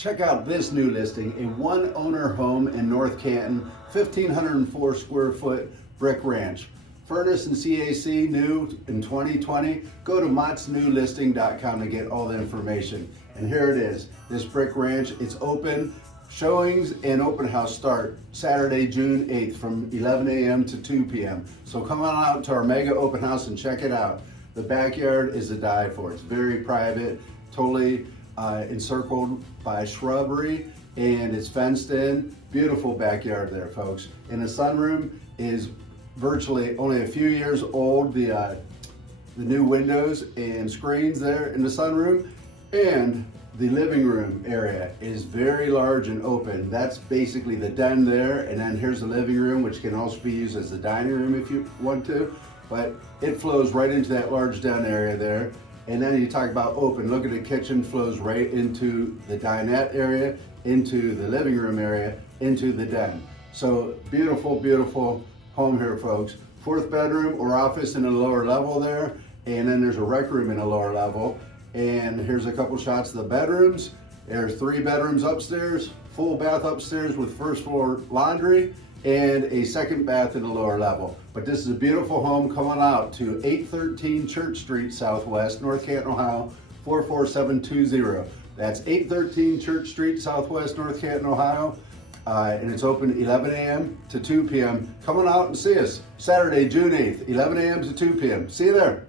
Check out this new listing, a one-owner home in North Canton, 1,504 square foot brick ranch. Furnace and CAC new in 2020. Go to mottsnewlisting.com to get all the information. And here it is, this brick ranch. It's open. Showings and open house start Saturday, June 8th from 11 a.m. to 2 p.m. So come on out to our mega open house and check it out. The backyard is a die for. It's very private, totally encircled by shrubbery, and it's fenced in. Beautiful backyard there, folks. And the sunroom is virtually only a few years old. The new windows and screens there in the sunroom, and the living room area is very large and open. That's basically the den there, and then here's the living room, which can also be used as the dining room if you want to, but it flows right into that large den area there. And then you talk about open, look at the kitchen, flows right into the dinette area, into the living room area, into the den. So beautiful, beautiful home here, folks. 4th bedroom or office in the lower level there, and then there's a rec room in the lower level. And here's a couple shots of the bedrooms. There's 3 bedrooms upstairs, full bath upstairs with 1st floor laundry, and a 2nd bath in the lower level. But this is a beautiful home. Come on out to 813 Church Street Southwest, North Canton, Ohio, 44720. That's 813 Church Street Southwest, North Canton, Ohio. And it's open 11 a.m. to 2 p.m. Come on out and see us Saturday, June 8th, 11 a.m. to 2 p.m. See you there.